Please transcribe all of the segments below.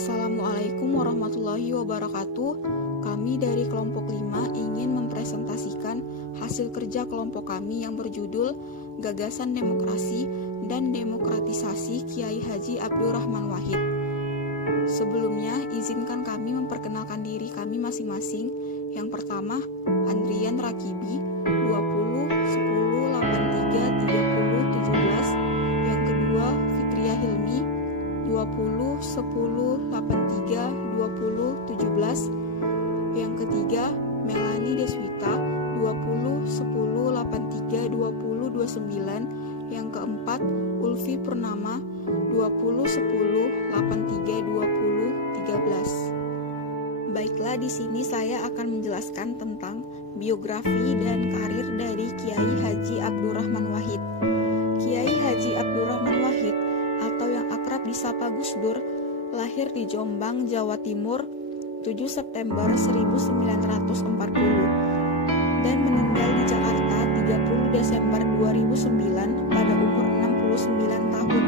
Assalamualaikum warahmatullahi wabarakatuh. Kami dari kelompok 5 ingin mempresentasikan hasil kerja kelompok kami yang berjudul Gagasan Demokrasi dan Demokratisasi Kiai Haji Abdurrahman Wahid. Sebelumnya, izinkan kami memperkenalkan diri kami masing-masing. Yang pertama, Andrian Rakibi, 20 10 83 30 17. Yang kedua, Fitria Hilmi, 20 10 83 20 17. Yang ketiga, Melani Deswita, 20 10 83 20 29. Yang keempat, Ulfi Purnama, 20 10 83 20 13. Baiklah, di sini saya akan menjelaskan tentang biografi dan karir dari Kiai Haji Abdurrahman Wahid. Kiai Haji Abdurrahman Wahid atau yang akrab disapa Gus Dur lahir di Jombang, Jawa Timur 7 September 1940 dan meninggal di Jakarta 30 Desember 2009 pada umur 69 tahun.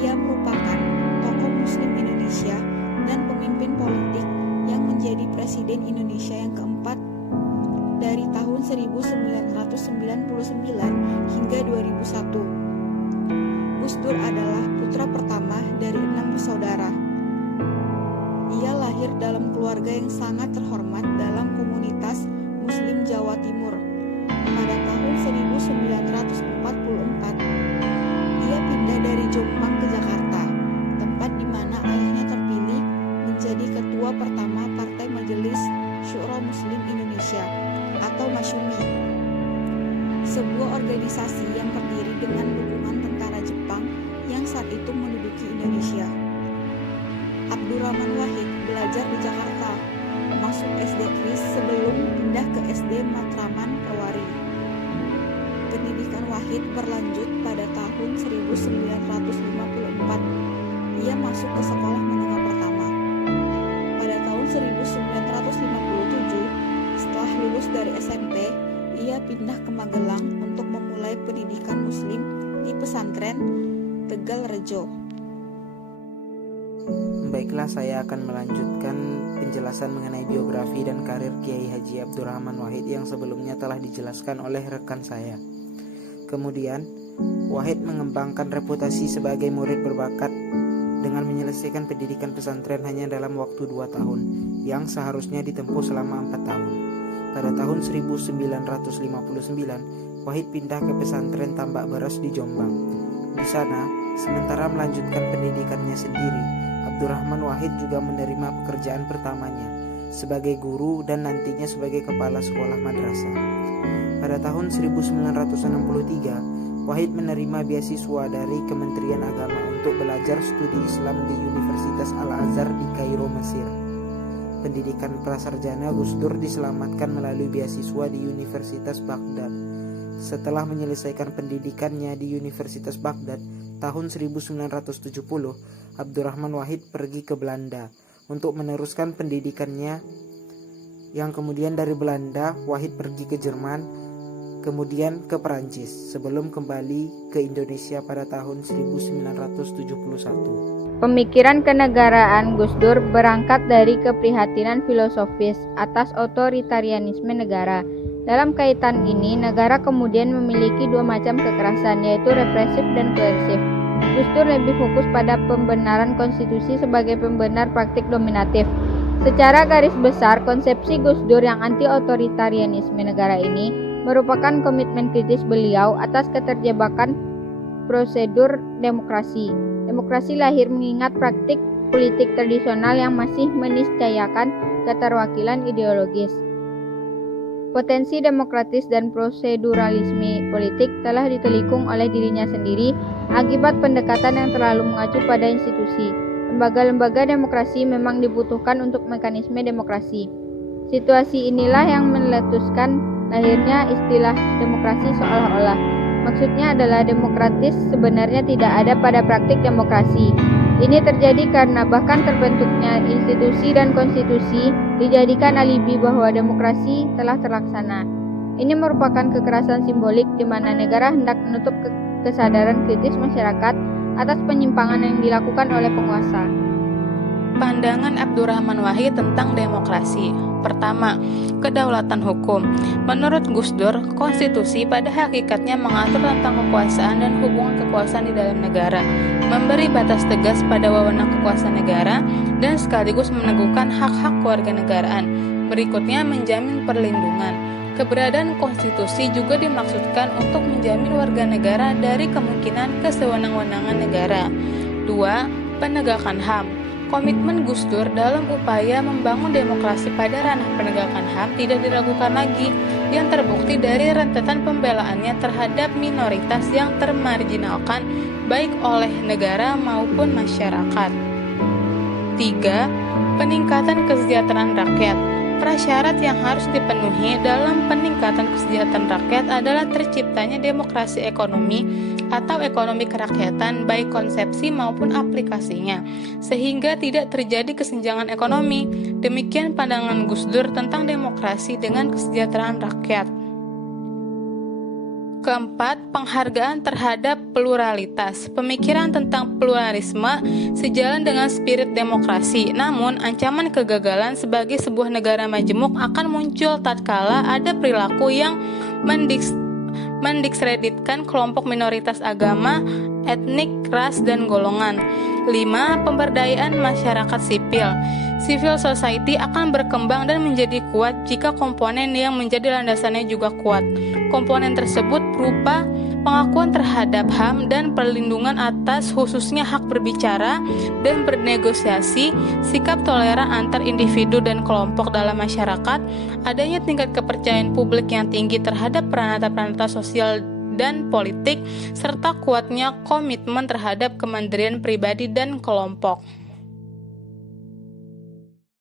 Ia merupakan tokoh Muslim Indonesia dan pemimpin politik yang menjadi Presiden Indonesia yang keempat dari tahun 1999 hingga 2001. Gus Dur adalah putra pertama dari 6 bersaudara. Ia lahir dalam keluarga yang sangat terhormat dalam komunitas Muslim Jawa Timur. Pada tahun 1944, ia pindah dari Jombang ke Jakarta, tempat di mana ayahnya terpilih menjadi ketua pertama Partai Majelis Syuro Muslim Indonesia atau Masyumi, sebuah organisasi yang terdiri dengan dukungan tentara Jepang yang saat itu menduduki Indonesia. Abdurrahman Wahid belajar di Jakarta, masuk SD Kris sebelum pindah ke SD Matraman Perwari. Pendidikan Wahid berlanjut pada tahun 1954. Ia masuk ke sekolah menengah pertama. Pada tahun 1957, setelah lulus dari SMP, ia pindah ke Magelang untuk memulai pendidikan Muslim di pesantren Tegal Rejo. Baiklah, saya akan melanjutkan penjelasan mengenai biografi dan karir Kiai Haji Abdurrahman Wahid yang sebelumnya telah dijelaskan oleh rekan saya. Kemudian, Wahid mengembangkan reputasi sebagai murid berbakat dengan menyelesaikan pendidikan pesantren hanya dalam waktu 2 tahun, yang seharusnya ditempuh selama 4 tahun. Pada tahun 1959, Wahid pindah ke pesantren Tambak Beras di Jombang. Di sana, sementara melanjutkan pendidikannya sendiri, Abdurrahman Wahid juga menerima pekerjaan pertamanya sebagai guru dan nantinya sebagai kepala sekolah madrasah. Pada tahun 1963, Wahid menerima beasiswa dari Kementerian Agama untuk belajar studi Islam di Universitas Al-Azhar di Kairo, Mesir. Pendidikan prasarjana Gus Dur diselamatkan melalui beasiswa di Universitas Baghdad. Setelah menyelesaikan pendidikannya di Universitas Baghdad tahun 1970, Abdurrahman Wahid pergi ke Belanda untuk meneruskan pendidikannya, yang kemudian dari Belanda Wahid pergi ke Jerman, kemudian ke Perancis sebelum kembali ke Indonesia pada tahun 1971. Pemikiran kenegaraan Gus Dur berangkat dari keprihatinan filosofis atas otoritarianisme negara. Dalam kaitan ini, negara kemudian memiliki 2 macam kekerasan, yaitu represif dan koersif. Gus Dur lebih fokus pada pembenaran konstitusi sebagai pembenar praktik dominatif. Secara garis besar, konsepsi Gus Dur yang anti-otoritarianisme negara ini merupakan komitmen kritis beliau atas keterjebakan prosedur demokrasi. Demokrasi lahir mengingat praktik politik tradisional yang masih meniscayakan keterwakilan ideologis. Potensi demokratis dan proseduralisme politik telah ditelikung oleh dirinya sendiri akibat pendekatan yang terlalu mengacu pada institusi. Lembaga-lembaga demokrasi memang dibutuhkan untuk mekanisme demokrasi. Situasi inilah yang meletuskan lahirnya istilah demokrasi seolah-olah. Maksudnya adalah demokratis sebenarnya tidak ada pada praktik demokrasi. Ini terjadi karena bahkan terbentuknya institusi dan konstitusi dijadikan alibi bahwa demokrasi telah terlaksana. Ini merupakan kekerasan simbolik di mana negara hendak menutup kesadaran kritis masyarakat atas penyimpangan yang dilakukan oleh penguasa. Pandangan Abdurrahman Wahid tentang demokrasi. Pertama, kedaulatan hukum. Menurut Gus Dur, konstitusi pada hakikatnya mengatur tentang kekuasaan dan hubungan kekuasaan di dalam negara, memberi batas tegas pada wewenang kekuasaan negara, dan sekaligus meneguhkan hak-hak kewarganegaraan. Berikutnya, menjamin perlindungan. Keberadaan konstitusi juga dimaksudkan untuk menjamin warga negara dari kemungkinan kesewenang-wenangan negara. 2. Penegakan HAM. Komitmen Gus Dur dalam upaya membangun demokrasi pada ranah penegakan HAM tidak diragukan lagi, yang terbukti dari rentetan pembelaannya terhadap minoritas yang termarginalkan baik oleh negara maupun masyarakat. 3. Peningkatan kesejahteraan rakyat. Prasyarat yang harus dipenuhi dalam peningkatan kesejahteraan rakyat adalah terciptanya demokrasi ekonomi atau ekonomi kerakyatan baik konsepsi maupun aplikasinya, sehingga tidak terjadi kesenjangan ekonomi. Demikian pandangan Gus Dur tentang demokrasi dengan kesejahteraan rakyat. Keempat, penghargaan terhadap pluralitas. Pemikiran tentang pluralisme sejalan dengan spirit demokrasi. Namun, ancaman kegagalan sebagai sebuah negara majemuk akan muncul tatkala ada perilaku yang mendiskreditkan kelompok minoritas agama, etnik, ras, dan golongan. 5. Pemberdayaan masyarakat sipil. Civil society akan berkembang dan menjadi kuat jika komponen yang menjadi landasannya juga kuat. Komponen tersebut berupa pengakuan terhadap HAM dan perlindungan atas khususnya hak berbicara dan bernegosiasi, sikap toleran antar individu dan kelompok dalam masyarakat, adanya tingkat kepercayaan publik yang tinggi terhadap peranata-peranata sosial dan politik, serta kuatnya komitmen terhadap kemandirian pribadi dan kelompok.